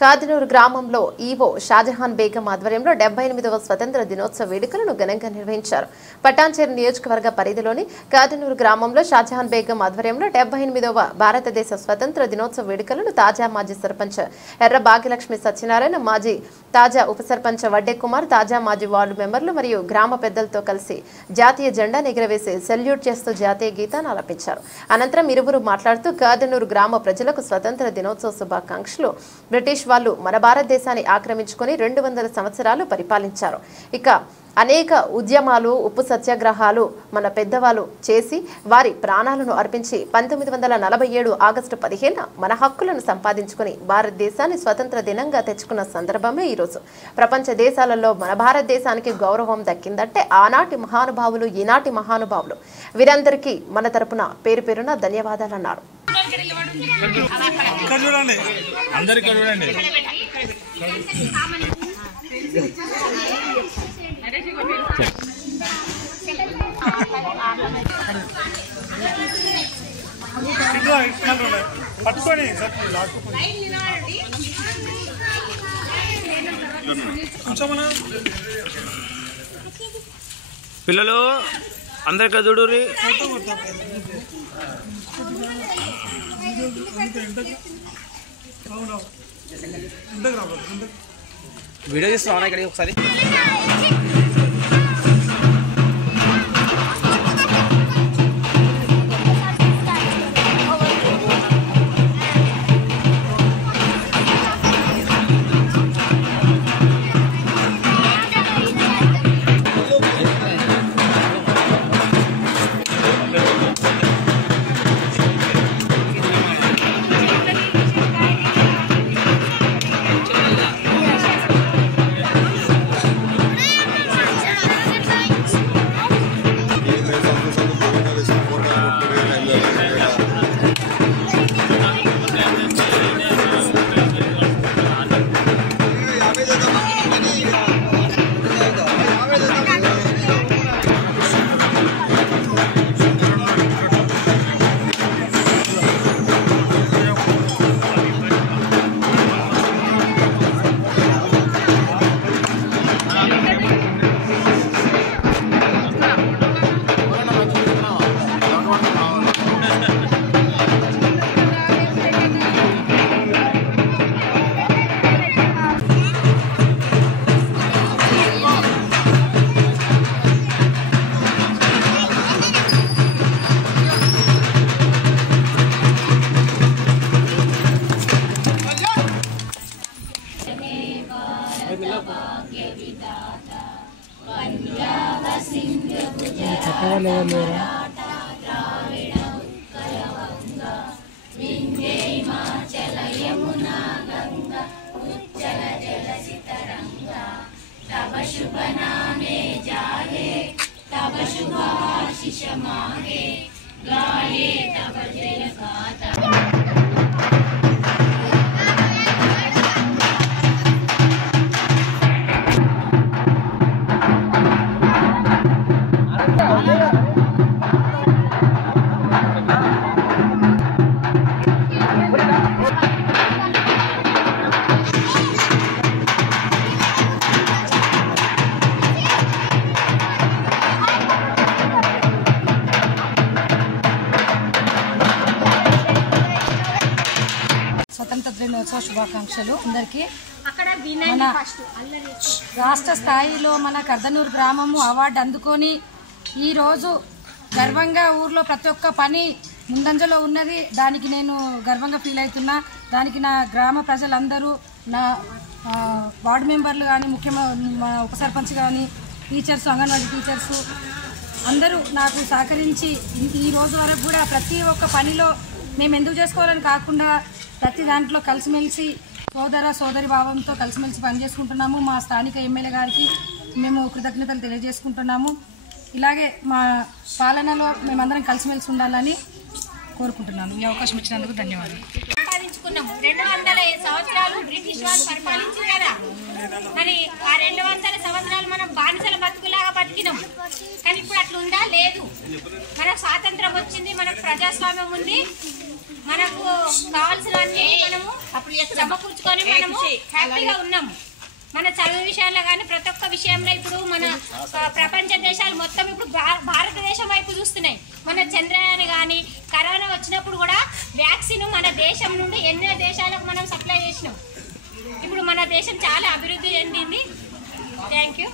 కాదినూరు గ్రామంలో ఈవో షాజహాన్ బేగం ఆధ్వర్యంలో 78వ స్వతంత్ర దినోత్సవ వేడుకలను ఘనంగా నిర్వహించారు. పటాన్చెరు నియోజకవర్గ పరిధిలోని కాదినూరు గ్రామంలో షాజహాన్ బేగం ఆధ్వర్యంలో 78వ భారతదేశ స్వతంత్ర దినోత్సవ వేడుకలను తాజా మాజీ సర్పంచ్ ఎర్ర భాగ్యలక్ష్మి సత్యనారాయణ, మాజీ తాజా ఉప సర్పంచ్ వడ్డే కుమార్, తాజా మాజీ వార్డు మెంబర్లు మరియు గ్రామ పెద్దలతో కలిసి జాతీయ జెండాను ఎగురవేసి సెల్యూట్ చేస్తూ జాతీయ గీతాన్ని ఆలపించారు. అనంతరం ఇరువురు మాట్లాడుతూ కాదినూరు గ్రామ ప్రజలకు స్వతంత్ర దినోత్సవ శుభాకాంక్షలు. బ్రిటిష్ వాళ్ళు మన భారతదేశాన్ని ఆక్రమించుకొని 200 సంవత్సరాలు పరిపాలించారు. ఇక అనేక ఉద్యమాలు, ఉప్పు సత్యాగ్రహాలు మన పెద్దవాళ్ళు చేసి వారి ప్రాణాలను అర్పించి 1947 ఆగస్టు 15 మన హక్కులను సంపాదించుకుని భారతదేశాన్ని స్వతంత్ర దినంగా తెచ్చుకున్న సందర్భమే ఈరోజు. ప్రపంచ దేశాలలో మన భారతదేశానికి గౌరవం దక్కిందంటే ఆనాటి మహానుభావులు, ఈనాటి మహానుభావులు. వీరందరికీ మన తరపున పేరు పేరున ధన్యవాదాలన్నారు. పిల్లలు అందరు కదుడురి వీడియో తీస్తున్నాను ఇక్కడ ఒకసారి. స్వతంత్ర దినోత్సవ శుభాకాంక్షలు అందరికీ. మన రాష్ట్ర స్థాయిలో మన కర్దనూరు గ్రామము అవార్డు అందుకొని ఈరోజు గర్వంగా ఊర్లో ప్రతి ఒక్క పని ముందంజలో ఉన్నది. దానికి నేను గర్వంగా ఫీల్ అవుతున్నా. దానికి నా గ్రామ ప్రజలందరూ, నా వార్డు మెంబర్లు కానీ, ముఖ్యమైన ఉప సర్పంచ్ కానీ, టీచర్స్, అంగన్వాడీ టీచర్స్ అందరూ నాకు సహకరించి ఈ రోజు వరకు కూడా ప్రతి ఒక్క పనిలో మేము ఎందుకు చేసుకోవాలని కాకుండా ప్రతి దాంట్లో కలిసిమెలిసి సోదరి భావంతో కలిసిమెలిసి పనిచేసుకుంటున్నాము. మా స్థానిక ఎమ్మెల్యే గారికి మేము కృతజ్ఞతలు తెలియజేసుకుంటున్నాము. ఇలాగే మా పాలనలో మేమందరం కలిసిమెలిసి ఉండాలని కోరుకుంటున్నాను. ఈ అవకాశం ఇచ్చినందుకు ధన్యవాదాలు. 200 సంవత్సరాలు బ్రిటిష్ వాళ్ళు పరిపాలించారు కదా, మరి ఆ 200 సంవత్సరాలు మనం బానిసల బతుకులాగా బతికినాం. కానీ ఇప్పుడు అట్లా ఉందా? లేదు. మన స్వాతంత్రం వచ్చింది, మనకు ప్రజాస్వామ్యం ఉంది. మనకు కావాల్సినవన్నీ మనము సమకూర్చుకొని మనము హ్యాపీగా ఉన్నాము. మన చదువు విషయాల్లో కానీ ప్రతి ఒక్క విషయంలో ఇప్పుడు మన ప్రపంచ దేశాలు మొత్తం ఇప్పుడు భారతదేశం వైపు చూస్తున్నాయి. మన చంద్రయాన్ కానీ కరోనా వచ్చినప్పుడు కూడా వ్యాక్సిన్ మన దేశం నుండి ఎన్నో దేశాలకు మనం సప్లై చేసినాం. ఇప్పుడు మన దేశం చాలా అభివృద్ధి చెందింది. Thank you.